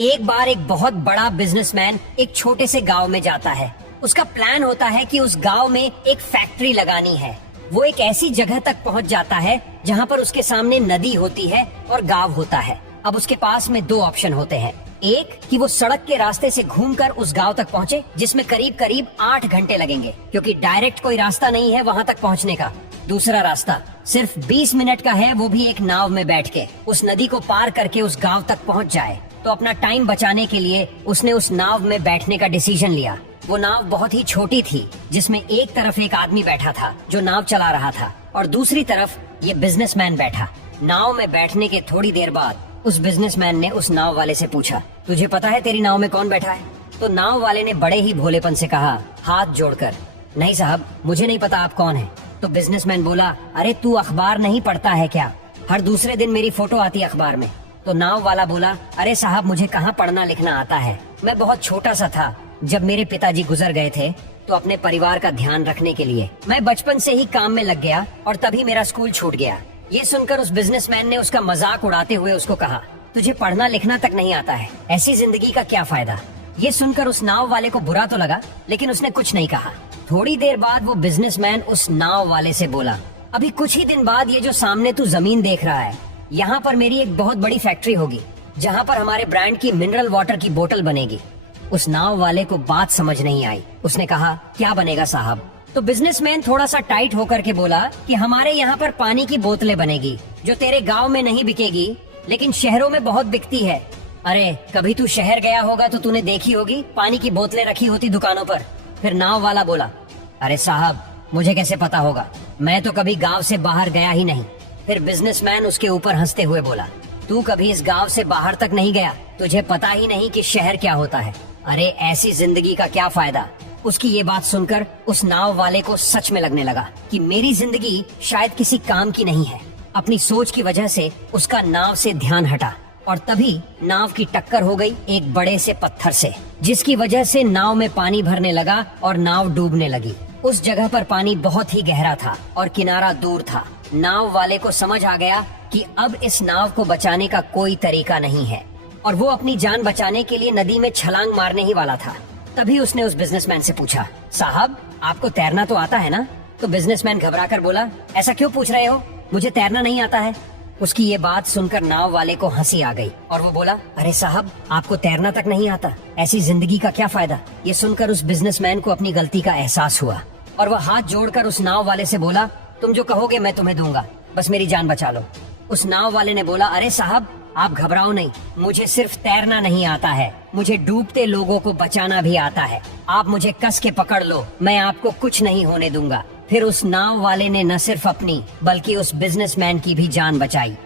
एक बार एक बहुत बड़ा बिजनेसमैन एक छोटे से गांव में जाता है। उसका प्लान होता है कि उस गांव में एक फैक्ट्री लगानी है। वो एक ऐसी जगह तक पहुंच जाता है जहां पर उसके सामने नदी होती है और गांव होता है। अब उसके पास में दो ऑप्शन होते हैं। एक कि वो सड़क के रास्ते से घूमकर उस गांव तक पहुंचे, जिसमें करीब करीब 8 घंटे लगेंगे, क्योंकि डायरेक्ट कोई रास्ता नहीं है वहां तक पहुंचने का। दूसरा रास्ता सिर्फ 20 मिनट का है, वो भी एक नाव में बैठ के उस नदी को पार करके उस गांव तक पहुंच जाए। तो अपना टाइम बचाने के लिए उसने उस नाव में बैठने का डिसीजन लिया। वो नाव बहुत ही छोटी थी, जिसमें एक तरफ एक आदमी बैठा था जो नाव चला रहा था और दूसरी तरफ ये बिजनेसमैन बैठा। नाव में बैठने के थोड़ी देर बाद उस बिजनेसमैन ने उस नाव वाले से पूछा, तुझे पता है तेरी नाव में कौन बैठा है? तो नाव वाले ने बड़े ही भोलेपन से कहा, हाथ जोड़कर, नहीं साहब, मुझे नहीं पता आप कौन है। तो बिजनेसमैन बोला, अरे तू अखबार नहीं पढ़ता है क्या? हर दूसरे दिन मेरी फोटो आती है अखबार में। तो नाव वाला बोला, अरे साहब, मुझे कहाँ पढ़ना लिखना आता है। मैं बहुत छोटा सा था जब मेरे पिताजी गुजर गए थे, तो अपने परिवार का ध्यान रखने के लिए मैं बचपन से ही काम में लग गया और तभी मेरा स्कूल छूट गया। ये सुनकर उस बिजनेसमैन ने उसका मजाक उड़ाते हुए उसको कहा, तुझे पढ़ना लिखना तक नहीं आता है, ऐसी जिंदगी का क्या फायदा? ये सुनकर उस नाव वाले को बुरा तो लगा, लेकिन उसने कुछ नहीं कहा। थोड़ी देर बाद वो बिजनेसमैन उस नाव वाले से बोला, अभी कुछ ही दिन बाद ये जो सामने तू जमीन देख रहा है, यहाँ पर मेरी एक बहुत बड़ी फैक्ट्री होगी, जहाँ पर हमारे ब्रांड की मिनरल वाटर की बोतल बनेगी। उस नाव वाले को बात समझ नहीं आई। उसने कहा, क्या बनेगा साहब? तो बिजनेसमैन थोड़ा सा टाइट होकर के बोला कि हमारे यहाँ पर पानी की बोतलें बनेगी, जो तेरे गांव में नहीं बिकेगी, लेकिन शहरों में बहुत बिकती है। अरे कभी तू शहर गया होगा तो तूने देखी होगी पानी की बोतलें रखी होती दुकानों पर। फिर नाव वाला बोला, अरे साहब, मुझे कैसे पता होगा, मैं तो कभी गाँव से बाहर गया ही नहीं। फिर बिजनेसमैन उसके ऊपर हंसते हुए बोला, तू कभी इस गांव से बाहर तक नहीं गया, तुझे पता ही नहीं कि शहर क्या होता है। अरे ऐसी जिंदगी का क्या फायदा? उसकी ये बात सुनकर उस नाव वाले को सच में लगने लगा कि मेरी जिंदगी शायद किसी काम की नहीं है। अपनी सोच की वजह से उसका नाव से ध्यान हटा और तभी नाव की टक्कर हो गई एक बड़े से पत्थर से, जिसकी वजह से नाव में पानी भरने लगा और नाव डूबने लगी। उस जगह पर पानी बहुत ही गहरा था और किनारा दूर था। नाव वाले को समझ आ गया कि अब इस नाव को बचाने का कोई तरीका नहीं है और वो अपनी जान बचाने के लिए नदी में छलांग मारने ही वाला था। तभी उसने उस बिजनेसमैन से पूछा, साहब, आपको तैरना तो आता है ना? तो बिजनेसमैन घबराकर बोला, ऐसा क्यों पूछ रहे हो, मुझे तैरना नहीं आता है। उसकी ये बात सुनकर नाव वाले को हंसी आ गई और वो बोला, अरे साहब, आपको तैरना तक नहीं आता, ऐसी जिंदगी का क्या फायदा? ये सुनकर उस बिजनेसमैन को अपनी गलती का एहसास हुआ और वह हाथ जोड़कर उस नाव वाले से बोला, तुम जो कहोगे मैं तुम्हें दूंगा, बस मेरी जान बचा लो। उस नाव वाले ने बोला, अरे साहब, आप घबराओ नहीं, मुझे सिर्फ तैरना नहीं आता है, मुझे डूबते लोगों को बचाना भी आता है। आप मुझे कस के पकड़ लो, मैं आपको कुछ नहीं होने दूंगा। फिर उस नाव वाले ने न सिर्फ अपनी बल्कि उस बिजनेसमैन की भी जान बचाई।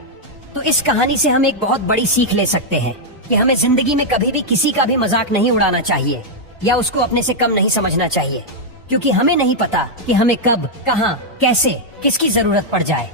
तो इस कहानी से हम एक बहुत बड़ी सीख ले सकते हैं कि हमें जिंदगी में कभी भी किसी का भी मजाक नहीं उड़ाना चाहिए या उसको अपने से कम नहीं समझना चाहिए, क्योंकि हमें नहीं पता कि हमें कब, कहां, कैसे, किसकी जरूरत पड़ जाए।